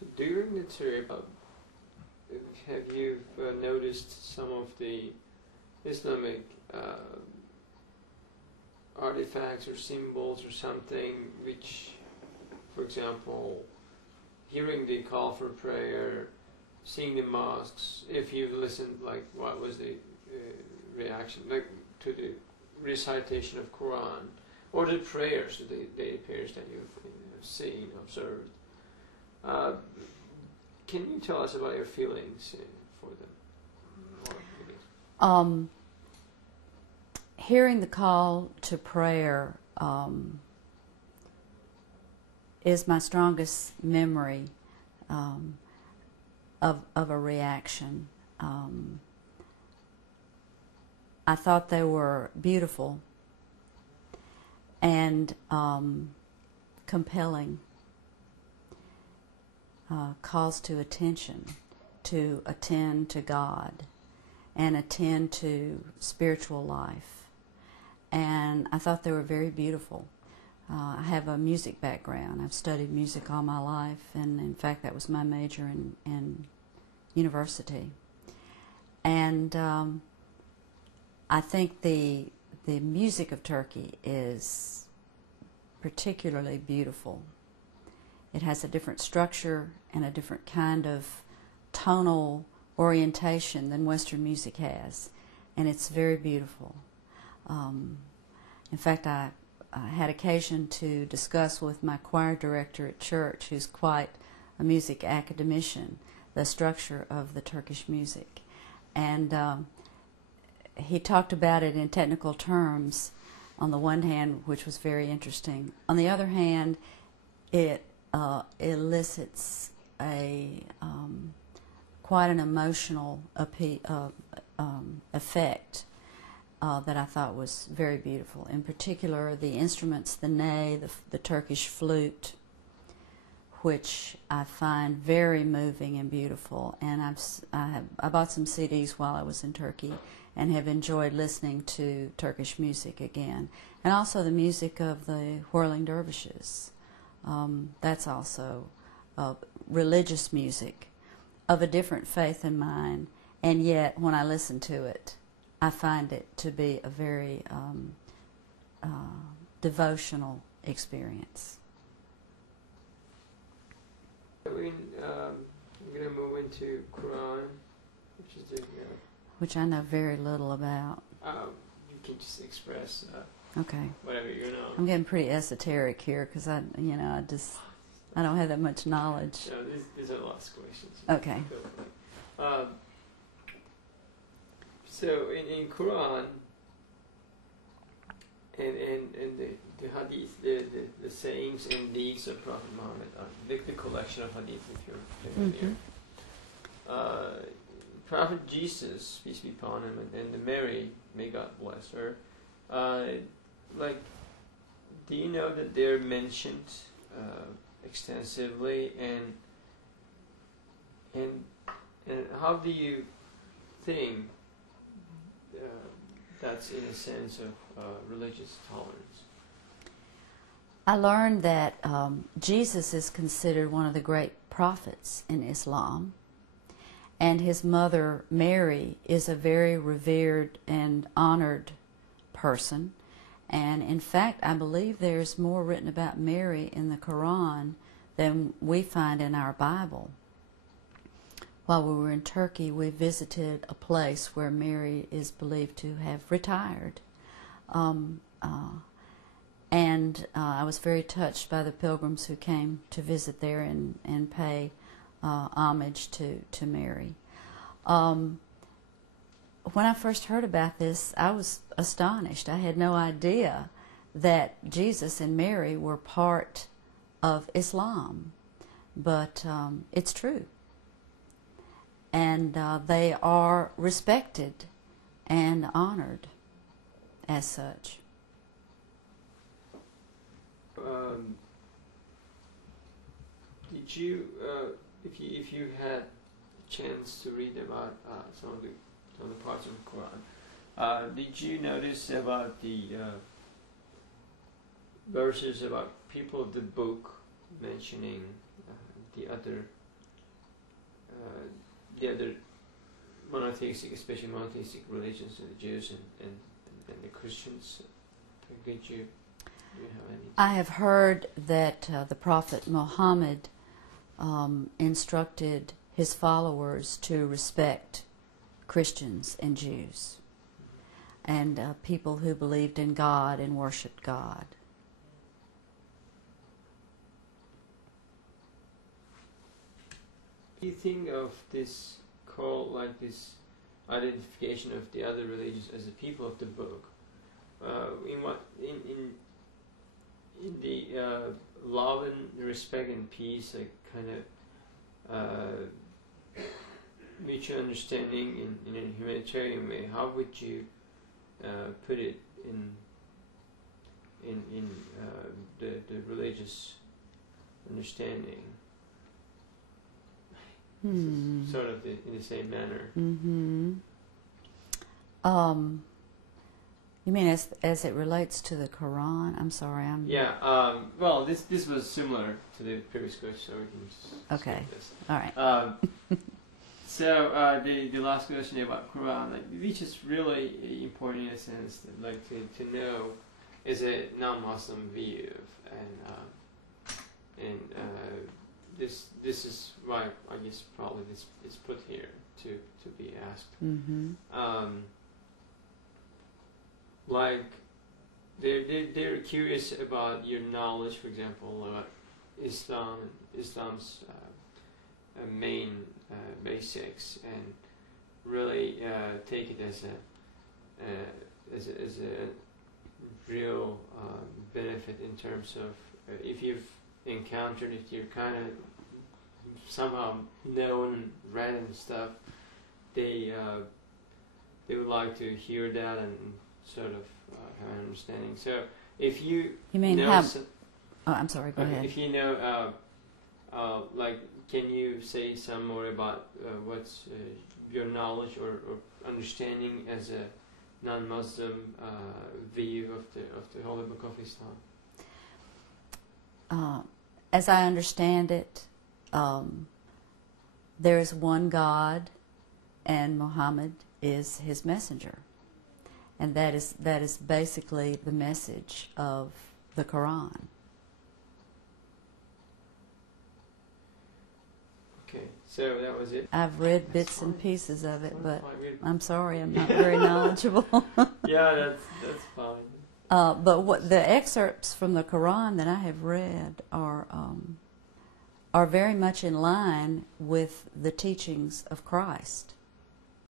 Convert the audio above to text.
So during the trip, have you noticed some of the Islamic artifacts or symbols or something which, for example, hearing the call for prayer, seeing the mosques, if you've listened, like what was the reaction like to the recitation of Quran or the prayers, the daily prayers that you've seen, observed? Can you tell us about your feelings for them? Hearing the call to prayer is my strongest memory of a reaction. I thought they were beautiful and compelling. Calls to attention, to attend to God and attend to spiritual life. And I thought they were very beautiful. I have a music background. I've studied music all my life, and in fact that was my major in university. And I think the music of Turkey is particularly beautiful. It has a different structure and a different kind of tonal orientation than Western music has, and it's very beautiful. In fact, I had occasion to discuss with my choir director at church, who's quite a music academician, the structure of the Turkish music. And he talked about it in technical terms, on the one hand, which was very interesting. On the other hand, it elicits a quite an emotional effect that I thought was very beautiful. In particular, the instruments, the ney, the Turkish flute, which I find very moving and beautiful. And I bought some CDs while I was in Turkey and have enjoyed listening to Turkish music again. And also the music of the whirling dervishes. That's also religious music of a different faith than mine, and yet when I listen to it, I find it to be a very devotional experience. I'm going to move into Quran, which is the which I know very little about. You can just express okay. whatever you know. I'm getting pretty esoteric here because I don't have that much knowledge. No, these are the last questions. Okay. So in Quran and the hadith, the sayings and deeds of Prophet Muhammad, the collection of hadith, if you're familiar. Prophet Jesus, peace be upon him, and Mary, may God bless her, do you know that they're mentioned extensively, and how do you think that's in a sense of religious tolerance? I learned that Jesus is considered one of the great prophets in Islam, and his mother Mary is a very revered and honored person. And in fact, I believe there's more written about Mary in the Quran than we find in our Bible. While we were in Turkey, we visited a place where Mary is believed to have retired. And I was very touched by the pilgrims who came to visit there and pay homage to Mary. When I first heard about this, I was astonished. I had no idea that Jesus and Mary were part of Islam, but it's true. And they are respected and honored as such. Did you, if you had a chance to read about some of the parts of the Quran, did you notice about the verses about people of the book mentioning the other the other monotheistic, especially monotheistic religions, the Jews and the Christians? Do you have any? I have heard that the Prophet Muhammad instructed his followers to respect Christians and Jews and people who believed in God and worshipped God. Do you think of this call, like this identification of the other religions as the people of the book? In the love and respect and peace, like kind of mutual understanding in a humanitarian way, how would you put it in the religious understanding? Sort of in the same manner. Mm-hmm. You mean as it relates to the Quran? I'm sorry, I'm... Yeah, well, this was similar to the previous question, so we can just okay. skip this. All right. So the last question about Quran, like, which is really important in a sense, that, like to know, is a non-Muslim view, and this is why I guess probably this is put here to be asked. Mm-hmm. Like they're curious about your knowledge, for example, about Islam's main basics, and really take it as a real benefit in terms of if you've encountered, if you're kind of somehow known, read and stuff, they would like to hear that and sort of have an understanding. So if you mean know have? Oh, I'm sorry. Go ahead. If you know, like, can you say some more about what's your knowledge or understanding as a non-Muslim view of the Holy Book of Islam? As I understand it, there is one God, and Muhammad is his messenger, and that is basically the message of the Quran. Okay, so that was it. I've read bits and pieces of it, but I'm sorry, I'm not very knowledgeable. Yeah, that's fine. But what the excerpts from the Quran that I have read are very much in line with the teachings of Christ.